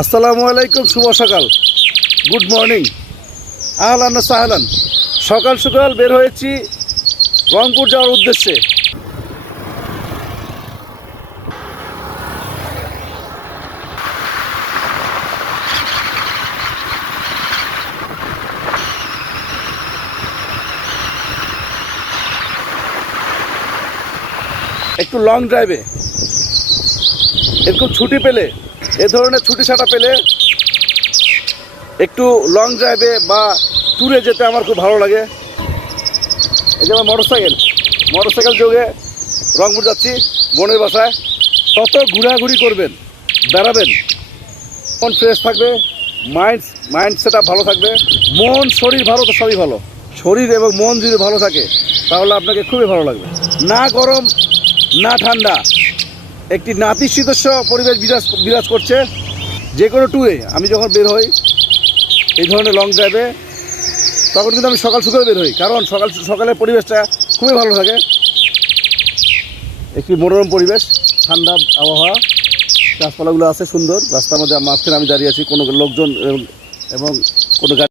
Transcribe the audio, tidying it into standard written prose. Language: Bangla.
আসসালামু আলাইকুম, শুভ সকাল, গুড মর্নিং, আহলান সাহলান। সকাল সকাল বের হয়েছি রংপুর যাওয়ার উদ্দেশ্যে। একটু লং ড্রাইভে এরকম ছুটি পেলে, এ ধরনের ছুটি ছাটা পেলে একটু লং ড্রাইভে বা ট্যুরে যেতে আমার খুব ভালো লাগে। এই যে আমার মোটরসাইকেল যোগে রংপুর যাচ্ছি বোনের বাসায়। কত ঘোরাঘুরি করবেন, বেড়াবেন, মন ফ্রেশ থাকবে, মাইন্ড সেট আপ ভালো থাকবে। মন শরীর ভালো তো সবই ভালো। শরীর এবং মন যদি ভালো থাকে তাহলে আপনাকে খুবই ভালো লাগবে। না গরম না ঠান্ডা, একটি নাতিশীতোষ্ণ পরিবেশ বিরাজ করছে। যে কোনো ট্যুরে আমি যখন বের হই এই ধরনের লং ড্রাইভে, তখন কিন্তু আমি সকাল বের হই, কারণ সকালের পরিবেশটা খুবই ভালো থাকে। একটি মনোরম পরিবেশ, ঠান্ডা আবহাওয়া, গাছপালাগুলো আছে সুন্দর। রাস্তার মধ্যে মাঝখানে আমি দাঁড়িয়ে আছি, কোনো লোকজন এবং কোনো গাড়ি